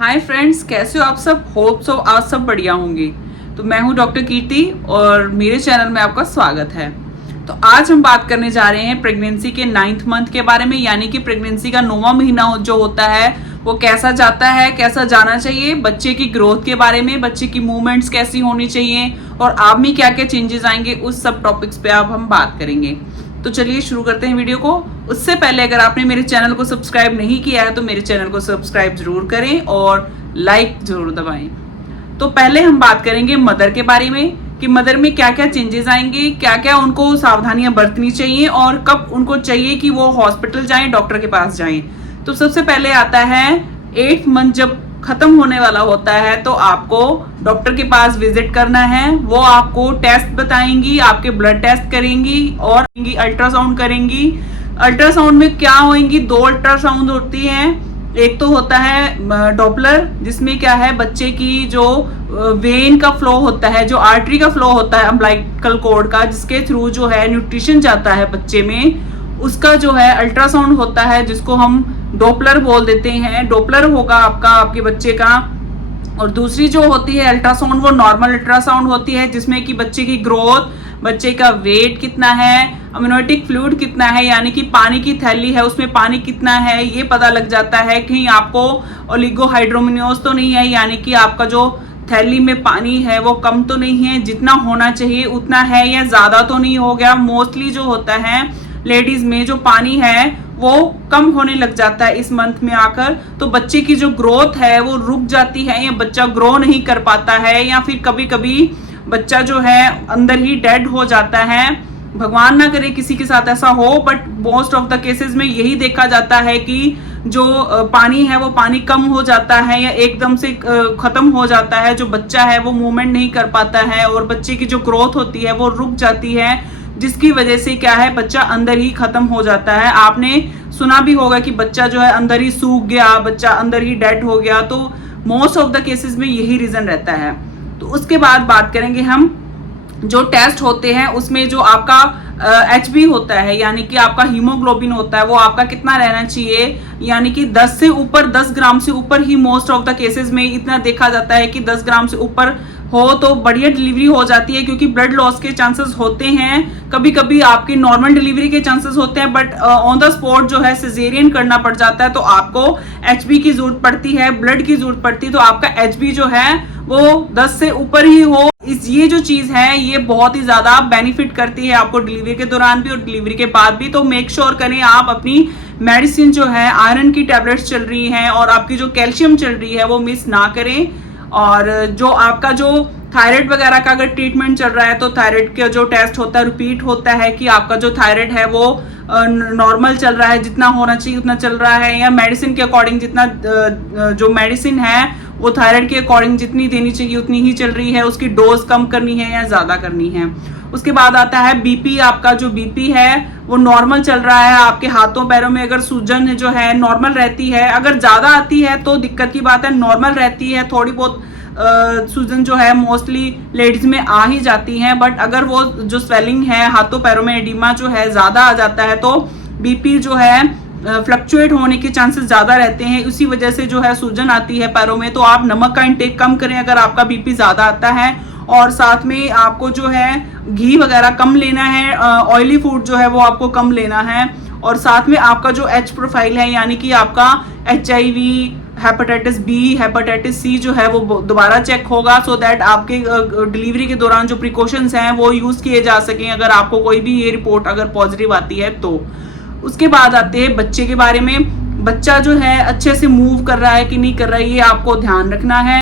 Hi friends, कैसे हो आप सब। होप सो आप सब बढ़िया होंगे। तो मैं हूं डॉक्टर कीर्ति और मेरे चैनल में आपका स्वागत है। तो आज हम बात करने जा रहे हैं प्रेगनेंसी के 9th मंथ के बारे में, यानी कि प्रेगनेंसी का 9वां महीना जो होता है वो कैसा जाता है, कैसा जाना चाहिए, बच्चे की ग्रोथ के बारे में, बच्चे की मूवमेंट्स कैसी होनी चाहिए और आप में क्या क्या चेंजेस आएंगे, उस सब टॉपिक्स पे अब हम बात करेंगे। तो चलिए शुरू करते हैं वीडियो को। उससे पहले अगर आपने मेरे चैनल को सब्सक्राइब नहीं किया है तो मेरे चैनल को सब्सक्राइब जरूर करें और लाइक जरूर दबाएं। तो पहले हम बात करेंगे मदर के बारे में कि मदर में क्या क्या चेंजेस आएंगे, क्या क्या उनको सावधानियां बरतनी चाहिए और कब उनको चाहिए कि वो हॉस्पिटल जाएं, डॉक्टर के पास जाएं। तो सबसे पहले आता है 8th मंथ जब खत्म होने वाला होता है तो आपको डॉक्टर के पास विजिट करना है। वो आपको टेस्ट बताएंगी, आपके ब्लड टेस्ट करेंगी और अल्ट्रासाउंड करेंगी। अल्ट्रासाउंड में क्या होंगी, 2 अल्ट्रासाउंड होती हैं। एक तो होता है डॉपलर, जिसमें क्या है बच्चे की जो वेन का फ्लो होता है, जो आर्टरी का फ्लो होता है अम्बिलिकल कॉर्ड का, जिसके थ्रू जो है न्यूट्रिशन जाता है बच्चे में, उसका जो है अल्ट्रासाउंड होता है, जिसको हम डॉपलर बोल देते हैं। डॉपलर होगा आपका आपके बच्चे का। और दूसरी जो होती है अल्ट्रासाउंड, वो नॉर्मल अल्ट्रासाउंड होती है, जिसमें कि बच्चे की ग्रोथ, बच्चे का वेट कितना है, अम्नियोटिक फ्लूइड कितना है, यानी कि पानी की थैली है उसमें पानी कितना है, ये पता लग जाता है। कहीं आपको ओलिगोहाइड्रोमिनोज तो नहीं है, यानी कि आपका जो थैली में पानी है वो कम तो नहीं है, जितना होना चाहिए उतना है, या ज्यादा तो नहीं हो गया। मोस्टली जो होता है लेडीज में जो पानी है वो कम होने लग जाता है इस मंथ में आकर, तो बच्चे की जो ग्रोथ है वो रुक जाती है, या बच्चा ग्रो नहीं कर पाता है, या फिर कभी कभी बच्चा जो है अंदर ही डेड हो जाता है। भगवान ना करे किसी के साथ ऐसा हो, but most of the cases में यही देखा जाता है कि जो पानी है वो पानी कम हो जाता है या एकदम से खत्म हो जाता है। जो बच्चा है वो मूवमेंट नहीं कर पाता है और बच्चे की जो ग्रोथ होती है वो रुक जाती है, जिसकी वजह से क्या है बच्चा अंदर ही खत्म हो जाता है। आपने सुना भी होगा कि बच्चा जो है अंदर ही सूख गया, बच्चा अंदर ही डेड हो गया। तो मोस्ट ऑफ द केसेस में यही रीजन रहता है। तो उसके बाद बात करेंगे हम जो टेस्ट होते हैं, उसमें जो आपका HB होता है, यानी कि आपका हीमोग्लोबिन होता है, वो आपका कितना रहना चाहिए, यानी कि 10 से ऊपर, 10 ग्राम से ऊपर ही मोस्ट ऑफ द केसेस में इतना देखा जाता है कि 10 ग्राम से ऊपर हो तो बढ़िया डिलीवरी हो जाती है, क्योंकि ब्लड लॉस के चांसेस होते हैं। कभी कभी आपकी नॉर्मल डिलीवरी के चांसेस होते हैं, बट ऑन द स्पॉट जो है सिजेरियन करना पड़ जाता है, तो आपको HB की जरूरत पड़ती है, ब्लड की जरूरत पड़ती है। तो आपका HB जो है वो 10 से ऊपर ही हो। ये जो चीज है ये बहुत ही ज्यादा बेनिफिट करती है आपको डिलीवरी के दौरान भी और डिलीवरी के बाद भी। तो मेक श्योर करें आप अपनी मेडिसिन जो है, आयरन की टैबलेट्स चल रही हैं और आपकी जो कैल्शियम चल रही है वो मिस ना करें। और जो आपका जो थायराइड वगैरह का अगर ट्रीटमेंट चल रहा है तो थायराइड का जो टेस्ट होता है रिपीट होता है कि आपका जो थायराइड है वो नॉर्मल चल रहा है, जितना होना चाहिए उतना चल रहा है, या मेडिसिन के अकॉर्डिंग जितना जो मेडिसिन है वो थायराइड के अकॉर्डिंग जितनी देनी चाहिए उतनी ही चल रही है, उसकी डोज कम करनी है या ज्यादा करनी है। उसके बाद आता है BP। आपका जो BP है वो नॉर्मल चल रहा है। आपके हाथों पैरों में अगर सूजन जो है नॉर्मल रहती है, अगर ज्यादा आती है तो दिक्कत की बात है, नॉर्मल रहती है, थोड़ी बहुत सूजन जो है मोस्टली लेडीज में आ ही जाती है, बट अगर वो जो स्वेलिंग है हाथों पैरों में, एडिमा जो है ज्यादा आ जाता है तो BP जो है फ्लक्चुएट होने के चांसेस ज्यादा रहते हैं। उसी वजह से जो है सूजन आती है पैरों में। तो आप नमक का इंटेक कम करें अगर आपका BP ज्यादा आता है, और साथ में आपको जो है घी वगैरह कम लेना है, ऑयली फूड जो है वो आपको कम लेना है। और साथ में आपका जो H प्रोफाइल है, यानी कि आपका HIV, hepatitis B, hepatitis C जो है वो दोबारा चेक होगा, सो दैट आपके डिलीवरी के दौरान जो प्रिकॉशंस हैं वो यूज किए जा सकें अगर आपको कोई भी ये रिपोर्ट अगर पॉजिटिव आती है तो। उसके बाद आते हैं बच्चे के बारे में। बच्चा जो है अच्छे से मूव कर रहा है कि नहीं कर रहा है, ये आपको ध्यान रखना है।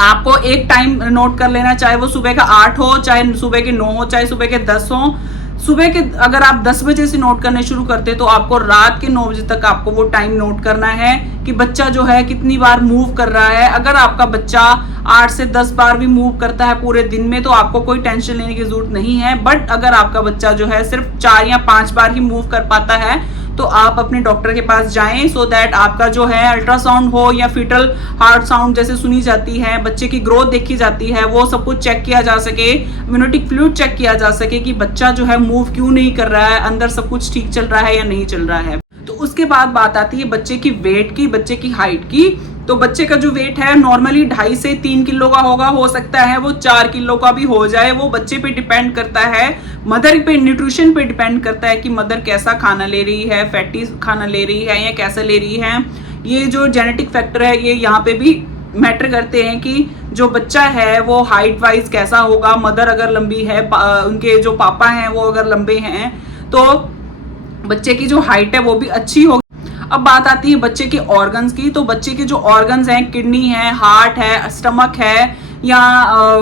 आपको एक टाइम नोट कर लेना, चाहे वो सुबह का 8 हो, चाहे सुबह के 9 हो, चाहे सुबह के 10 हो। सुबह के अगर आप 10 बजे से नोट करने शुरू करते तो आपको रात के 9 बजे तक आपको वो टाइम नोट करना है कि बच्चा जो है कितनी बार मूव कर रहा है। अगर आपका बच्चा 8 से 10 बार भी मूव करता है पूरे दिन में तो आपको कोई टेंशन लेने की जरूरत नहीं है, बट अगर आपका बच्चा जो है सिर्फ 4 या 5 बार ही मूव कर पाता है तो आप अपने डॉक्टर के पास जाएं, सो दैट आपका जो है अल्ट्रासाउंड हो या फीटल हार्ट साउंड जैसे सुनी जाती है, बच्चे की ग्रोथ देखी जाती है, वो सब कुछ चेक किया जा सके, इम्यूनिटिक फ्लूइड चेक किया जा सके कि बच्चा जो है मूव क्यों नहीं कर रहा है, अंदर सब कुछ ठीक चल रहा है या नहीं चल रहा है। तो उसके बाद बात आती है बच्चे की वेट की, बच्चे की हाइट की। तो बच्चे का जो वेट है नॉर्मली 2.5 से 3 किलो का होगा, हो सकता है वो 4 किलो का भी हो जाए। वो बच्चे पे डिपेंड करता है, मदर पे, न्यूट्रिशन पे डिपेंड करता है कि मदर कैसा खाना ले रही है, फैटी खाना ले रही है या कैसा ले रही है। ये जो जेनेटिक फैक्टर है ये यहाँ पे भी मैटर करते हैं कि जो बच्चा है वो हाइट वाइज कैसा होगा। मदर अगर लंबी है, उनके जो पापा हैं वो अगर लंबे हैं, तो बच्चे की जो हाइट है वो भी अच्छी होगी। अब बात आती है बच्चे के ऑर्गन्स की। तो बच्चे के जो ऑर्गन्स हैं, किडनी है, हार्ट है, स्टमक है या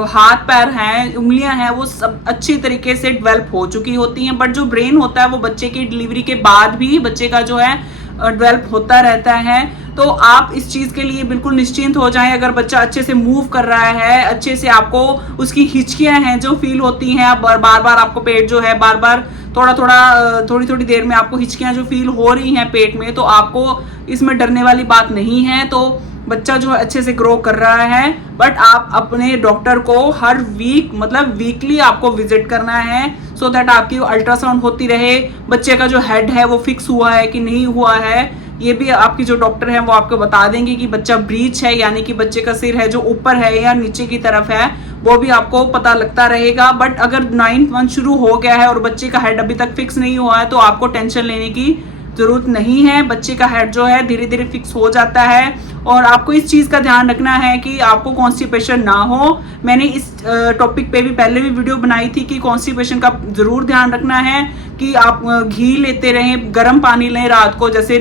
हाथ पैर हैं, उंगलियां हैं, वो सब अच्छी तरीके से डेवलप हो चुकी होती हैं। बट जो ब्रेन होता है वो बच्चे की डिलीवरी के बाद भी बच्चे का जो है डेवलप होता रहता है। तो आप इस चीज के लिए बिल्कुल निश्चिंत हो जाएं। अगर बच्चा अच्छे से मूव कर रहा है, अच्छे से आपको उसकी हिचकियां हैं जो फील होती हैं, बार बार आपको पेट जो है बार बार थोड़ी थोड़ी देर में आपको हिचकियां जो फील हो रही हैं पेट में, तो आपको इसमें डरने वाली बात नहीं है। तो बच्चा जो है अच्छे से ग्रो कर रहा है। बट आप अपने डॉक्टर को हर वीक, मतलब वीकली आपको विजिट करना है, सो दैट आपकी अल्ट्रासाउंड होती रहे। बच्चे का जो हेड है वो फिक्स हुआ है कि नहीं हुआ है, ये भी आपकी जो डॉक्टर है वो आपको बता देंगे कि बच्चा ब्रीच है, यानी कि बच्चे का सिर है जो ऊपर है या नीचे की तरफ है, वो भी आपको पता लगता रहेगा। बट अगर 9th मंथ शुरू हो गया है और बच्चे का हेड अभी तक फिक्स नहीं हुआ है, तो आपको टेंशन लेने की जरूरत नहीं है। बच्चे का हेड जो है धीरे धीरे फिक्स हो जाता है। और आपको इस चीज का ध्यान रखना है कि आपको कॉन्स्टिपेशन ना हो। मैंने इस टॉपिक पे भी पहले भी वीडियो बनाई थी कि कॉन्स्टिपेशन का जरूर ध्यान रखना है कि आप घी लेते रहें, गर्म पानी लें रात को, जैसे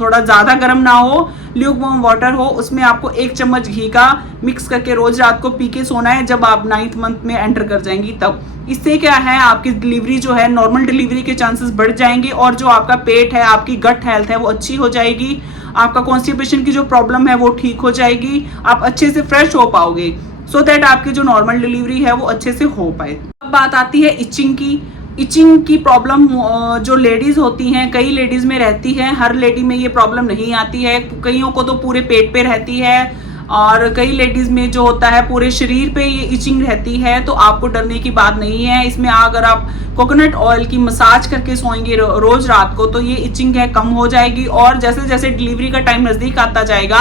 थोड़ा ज्यादा गर्म ना हो, ल्यूकवार्म वाटर हो, उसमें आपको 1 चम्मच घी का मिक्स करके रोज रात को पी के सोना है जब आप 9th मंथ में एंटर कर जाएंगी तब। इससे क्या है, आपकी डिलीवरी जो है, नॉर्मल डिलीवरी के चांसेस बढ़ जाएंगे और जो आपका पेट है, आपकी गट हेल्थ है वो अच्छी हो जाएगी। आपका कॉन्स्टिपेशन की जो प्रॉब्लम है वो ठीक हो जाएगी, आप अच्छे से फ्रेश हो पाओगे, सो दैट आपकी जो नॉर्मल डिलीवरी है वो अच्छे से हो पाए। अब बात आती है इचिंग की। इचिंग की प्रॉब्लम जो लेडीज होती हैं, कई लेडीज में रहती है, हर लेडी में ये प्रॉब्लम नहीं आती है। कईयों को तो पूरे पेट पे रहती है और कई लेडीज में जो होता है पूरे शरीर पे ये इचिंग रहती है। तो आपको डरने की बात नहीं है। इसमें अगर आप कोकोनट ऑयल की मसाज करके सोएंगे रोज रात को, तो ये इचिंग है कम हो जाएगी। और जैसे जैसे डिलीवरी का टाइम नजदीक आता जाएगा,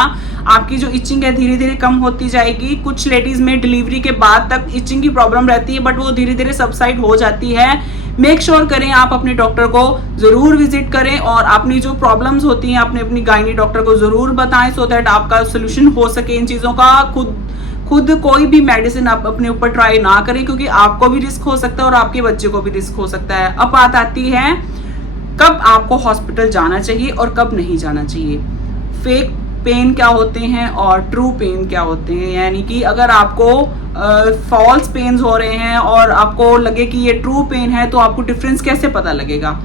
आपकी जो इचिंग है धीरे धीरे कम होती जाएगी। कुछ लेडीज में डिलीवरी के बाद तक इचिंग की प्रॉब्लम रहती है, बट वो धीरे धीरे सबसाइड हो जाती है। मेक श्योर करें आप अपने डॉक्टर को जरूर विजिट करें और अपनी जो प्रॉब्लम्स होती हैं अपनी गायनी डॉक्टर को जरूर बताएं, सो दैट आपका सोल्यूशन हो सके इन चीजों का। खुद कोई भी मेडिसिन आप अपने ऊपर ट्राई ना करें, क्योंकि आपको भी रिस्क हो सकता है और आपके बच्चे को भी रिस्क हो सकता है। अब बात आती है कब आपको हॉस्पिटल जाना चाहिए और कब नहीं जाना चाहिए। फेक पेन क्या होते हैं और ट्रू पेन क्या होते हैं, यानी कि अगर आपको फॉल्स पेन्स हो रहे हैं और आपको लगे कि ये ट्रू पेन है, तो आपको डिफरेंस कैसे पता लगेगा।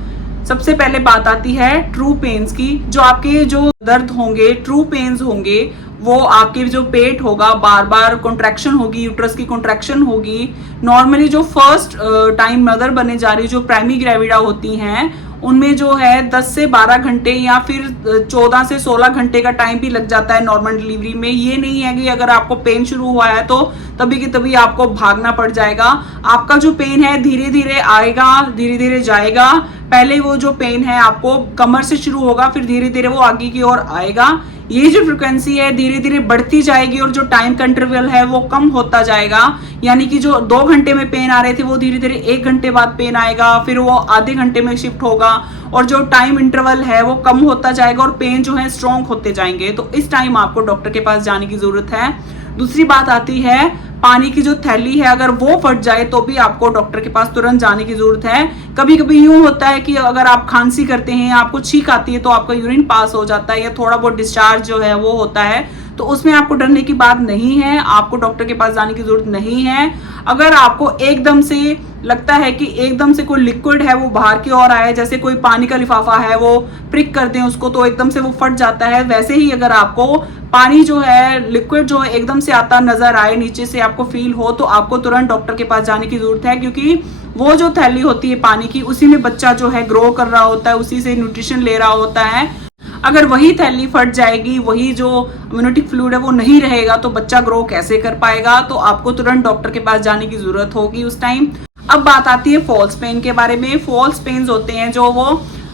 सबसे पहले बात आती है ट्रू पेन्स की। जो आपके जो दर्द होंगे, ट्रू पेन्स होंगे, वो आपके जो पेट होगा, बार बार कॉन्ट्रैक्शन होगी, यूट्रस की कॉन्ट्रैक्शन होगी। नॉर्मली जो फर्स्ट टाइम मदर बने जा रही जो प्राइमरी ग्रेविडा होती हैं, उनमें जो है 10 से 12 घंटे या फिर 14 से 16 घंटे का टाइम भी लग जाता है नॉर्मल डिलीवरी में। ये नहीं है कि अगर आपको पेन शुरू हुआ है तो तभी की तभी आपको भागना पड़ जाएगा। आपका जो पेन है धीरे धीरे आएगा, धीरे धीरे जाएगा। पहले वो जो पेन है आपको कमर से शुरू होगा, फिर धीरे धीरे वो आगे की ओर आएगा। ये जो फ्रिक्वेंसी है धीरे धीरे बढ़ती जाएगी और जो टाइम का इंटरवल है वो कम होता जाएगा। यानी कि जो 2 घंटे में पेन आ रहे थे वो धीरे धीरे 1 घंटे बाद पेन आएगा, फिर वो आधे घंटे में शिफ्ट होगा और जो टाइम इंटरवल है वो कम होता जाएगा और पेन जो है स्ट्रॉन्ग होते जाएंगे। तो इस टाइम आपको डॉक्टर के पास जाने की जरूरत है। दूसरी बात आती है पानी की जो थैली है, अगर वो फट जाए तो भी आपको डॉक्टर के पास तुरंत जाने की जरूरत है। कभी कभी यूं होता है कि अगर आप खांसी करते हैं, आपको छींक आती है, तो आपका यूरिन पास हो जाता है या थोड़ा बहुत डिस्चार्ज जो है वो होता है, तो उसमें आपको डरने की बात नहीं है। आपको डॉक्टर के पास जाने की जरूरत नहीं है। अगर आपको एकदम से लगता है कि एकदम से कोई लिक्विड है वो बाहर की ओर आए, जैसे कोई पानी का लिफाफा है वो प्रिक कर दें उसको तो एकदम से वो फट जाता है, वैसे ही अगर आपको पानी जो है, लिक्विड जो है एकदम से आता नजर आए, नीचे से आपको फील हो, तो आपको तुरंत डॉक्टर के पास जाने की जरूरत है। क्योंकि वो जो थैली होती है पानी की, उसी में बच्चा जो है ग्रो कर रहा होता है, उसी से न्यूट्रिशन ले रहा होता है। अगर वही थैली फट जाएगी, वही जो इम्यूनिटिक फ्लूइड है वो नहीं रहेगा, तो बच्चा ग्रो कैसे कर पाएगा। तो आपको तुरंत डॉक्टर के पास जाने की जरूरत होगी उस टाइम। अब बात आती है फॉल्स पेन के बारे में। फॉल्स पेन्स होते हैं जो वो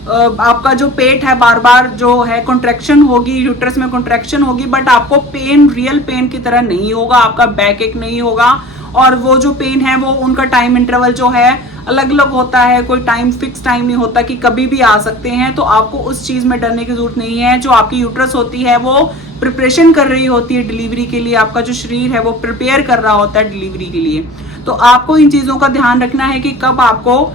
आपका जो पेट है बार बार जो है कॉन्ट्रैक्शन होगी, यूट्रस में कॉन्ट्रैक्शन होगी, बट आपको पेन रियल पेन की तरह नहीं होगा, आपका बैक एक नहीं होगा। और वो जो पेन है वो उनका टाइम इंटरवल जो है अलग अलग होता है, कोई टाइम फिक्स टाइम नहीं होता कि कभी भी आ सकते हैं। तो आपको उस चीज में डरने की जरूरत नहीं है। जो आपकी यूट्रस होती है वो प्रिपरेशन कर रही होती है डिलीवरी के लिए, आपका जो शरीर है वो प्रिपेयर कर रहा होता है डिलीवरी के लिए। तो आपको इन चीजों का ध्यान रखना है कि कब आपको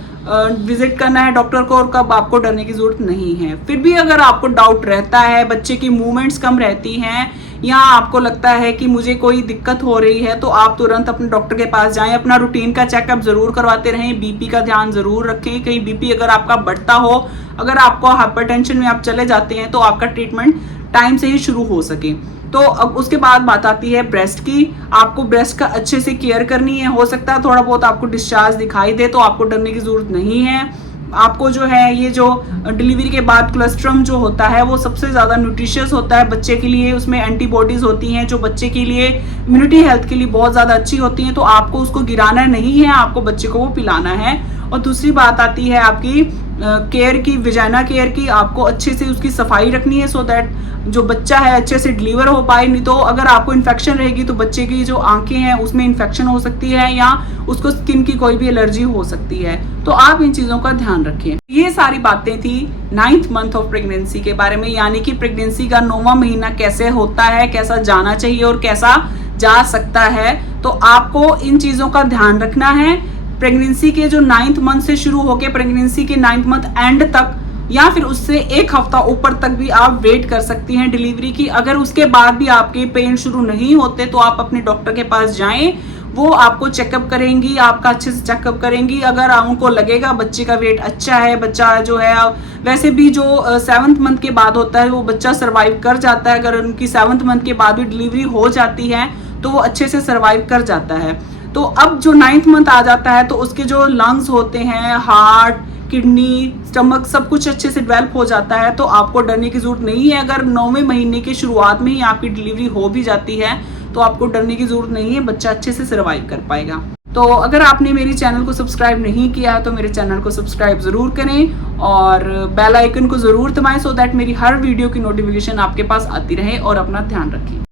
विजिट करना है डॉक्टर को और कब आपको डरने की जरूरत नहीं है। फिर भी अगर आपको डाउट रहता है, बच्चे की मूवमेंट्स कम रहती हैं, या आपको लगता है कि मुझे कोई दिक्कत हो रही है, तो आप तुरंत अपने डॉक्टर के पास जाएं। अपना रूटीन का चेकअप जरूर करवाते रहें, बीपी का ध्यान जरूर रखें। कहीं बीपी अगर आपका बढ़ता हो, अगर आपको हाइपरटेंशन में आप चले जाते हैं, तो आपका ट्रीटमेंट टाइम से ही शुरू हो सके। तो अब उसके बाद बात आती है ब्रेस्ट की। आपको ब्रेस्ट का अच्छे से केयर करनी है। हो सकता है थोड़ा बहुत आपको डिस्चार्ज दिखाई दे, तो आपको डरने की जरूरत नहीं है। आपको जो है ये जो डिलीवरी के बाद कोलेस्ट्रम जो होता है वो सबसे ज़्यादा न्यूट्रिशियस होता है बच्चे के लिए। उसमें एंटीबॉडीज़ होती हैं जो बच्चे के लिए इम्यूनिटी हेल्थ के लिए बहुत ज़्यादा अच्छी होती हैं। तो आपको उसको गिराना नहीं है, आपको बच्चे को वो पिलाना है। और दूसरी बात आती है आपकी केयर की, विजाइना केयर की। आपको अच्छे से उसकी सफाई रखनी है सो दैट जो बच्चा है अच्छे से डिलीवर हो पाए। नहीं तो अगर आपको इन्फेक्शन रहेगी तो बच्चे की जो आंखें हैं उसमें इन्फेक्शन हो सकती है, या उसको स्किन की कोई भी एलर्जी हो सकती है। तो आप इन चीज़ों का ध्यान रखें। ये सारी बातें थी 9th मंथ ऑफ प्रेगनेंसी के बारे में, यानी कि प्रेगनेंसी का 9वां महीना कैसे होता है, कैसा जाना चाहिए और कैसा जा सकता है। तो आपको इन चीज़ों का ध्यान रखना है। प्रेगनेंसी के जो 9th मंथ से शुरू होकर प्रेगनेंसी के 9th मंथ एंड तक, या फिर उससे एक हफ्ता ऊपर तक भी आप वेट कर सकती हैं डिलीवरी की। अगर उसके बाद भी आपके पेन शुरू नहीं होते तो आप अपने डॉक्टर के पास जाएं, वो आपको चेकअप करेंगी, आपका अच्छे से चेकअप करेंगी। अगर उनको लगेगा बच्चे का वेट अच्छा है, बच्चा जो है वैसे भी जो 7th मंथ के बाद होता है वो बच्चा सर्वाइव कर जाता है। अगर उनकी 7th मंथ के बाद भी डिलीवरी हो जाती है तो वो अच्छे से सर्वाइव कर जाता है। तो अब जो 9th मंथ आ जाता है तो उसके जो लंग्स होते हैं, हार्ट, किडनी, स्टमक, सब कुछ अच्छे से डेवलप हो जाता है। तो आपको डरने की जरूरत नहीं है। अगर 9वें महीने की शुरुआत में ही आपकी डिलीवरी हो भी जाती है तो आपको डरने की जरूरत नहीं है, बच्चा अच्छे से सर्वाइव कर पाएगा। तो अगर आपने मेरे चैनल को सब्सक्राइब नहीं किया है तो मेरे चैनल को सब्सक्राइब जरूर करें और बेल आइकन को जरूर दबाएं सो दैट मेरी हर वीडियो की नोटिफिकेशन आपके पास आती रहे। और अपना ध्यान रखें।